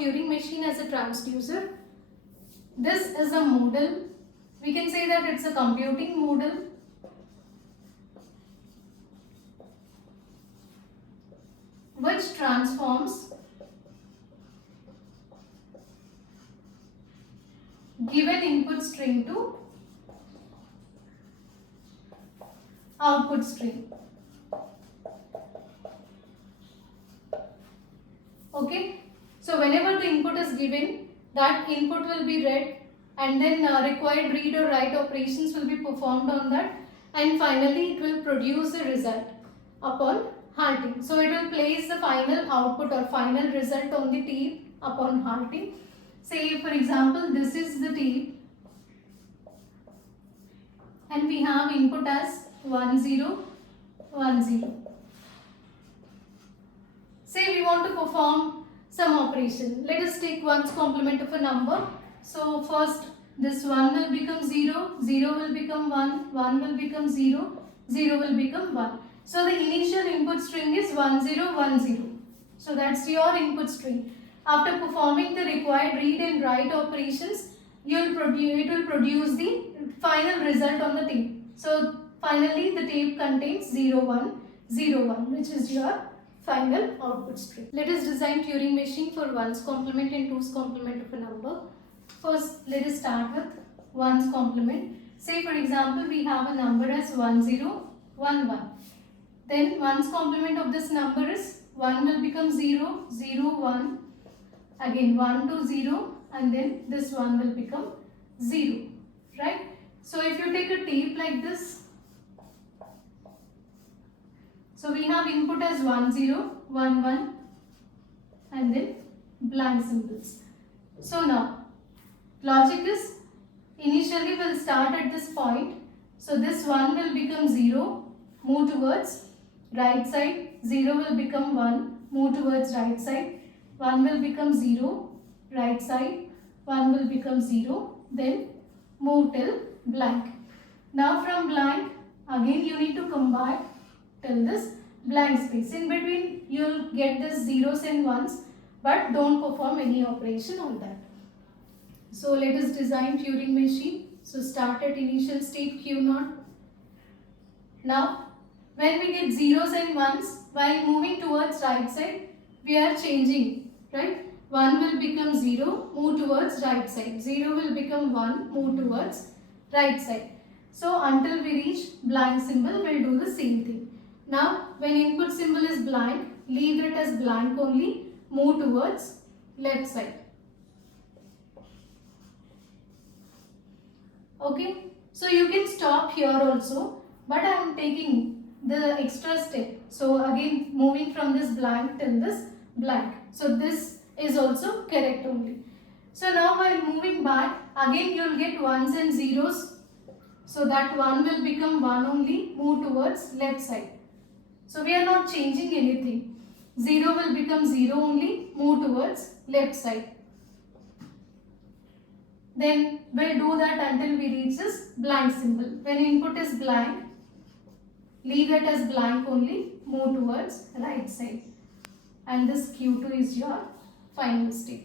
Turing machine as a transducer. This is a model. We can say that it's a computing model which transforms given input string to output string. Okay, so whenever the input is given, that input will be read, and then required read or write operations will be performed on that, and finally it will produce the result upon halting. So it will place the final output or final result on the tape upon halting. Say for example, this is the tape and we have input as 1 0 1 0. Say we want to perform some operation. Let us take 1's complement of a number. So first this 1 will become 0, 0 will become 1, 1 will become 0, 0 will become 1. So the initial input string is 1 0 1 0. So that's your input string. After performing the required read and write operations, it will produce the final result on the tape. So finally the tape contains 0 1 0 1, which is your final output string. Let us design Turing machine for 1's complement and 2's complement of a number. First, let us start with 1's complement. Say for example, we have a number as 1 0 1 1. Then 1's complement of this number is 1 will become 0 0 1. Again 1 to 0, and then this 1 will become 0. Right? So if you take a tape like this, so we have input as 1 0 1 1 and then blank symbols. So now logic is initially will start at this point. So this 1 will become 0, move towards right side, 0 will become 1, move towards right side, 1 will become 0, right side, 1 will become 0, then move till blank. Now from blank, again you need to come back till this blank space. In between you will get this zeros and ones, but don't perform any operation on that. So let us design Turing machine. So start at initial state Q0. Now when we get zeros and ones, while moving towards right side, we are changing, right? 1 will become 0, move towards right side. 0 will become 1, move towards right side. So until we reach blank symbol, we'll do the same thing. Now when input symbol is blank, leave it as blank only, move towards left side. Okay, so you can stop here also, but I am taking the extra step. So again moving from this blank till this blank. So this is also correct only. So now while moving back, again you will get ones and zeros. So that 1 will become 1 only, move towards left side. So we are not changing anything. 0 will become 0 only, move towards left side. Then we'll do that until we reach this blank symbol. When input is blank, leave it as blank only, move towards right side. And this Q2 is your final state.